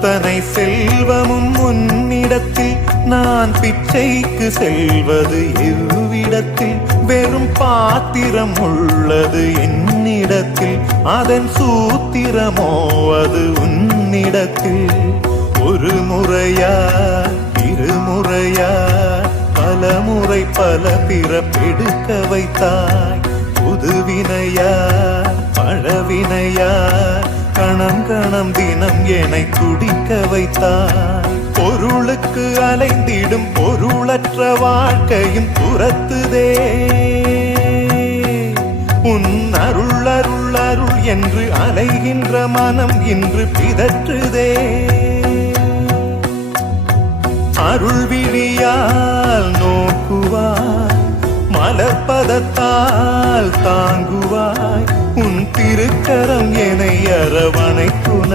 அத்தனை செல்வமும் உன்னிடத்தில் நான் பிச்சைக்கு செல்வது எவ்விடத்தில் வெறும் பாத்திரம் உள்ளது என்னிடத்தில் அதன் சூத்திரமோ அது உன்னிடத்தில் ஒரு முறையா இருமுறையா பல முறை பல பிறப்பெடுக்க வைத்தாய் புதுவினையா பழவினையா கணம் கணம் தினம் என்னை துடிக்க வைத்தாய் பொருளுக்கு அலைந்திடும் பொருளற்ற வாழ்க்கையும் துரத்துதே உன் அருள் அருள் அருள் என்று அலைகின்ற மனம் இன்று பிதற்றுதே அருள் விழியால் நோக்குவாய் மலர்பதத்தால் தாங்குவாய் உன் திருக்கரம் என்னை அரவணைத்துண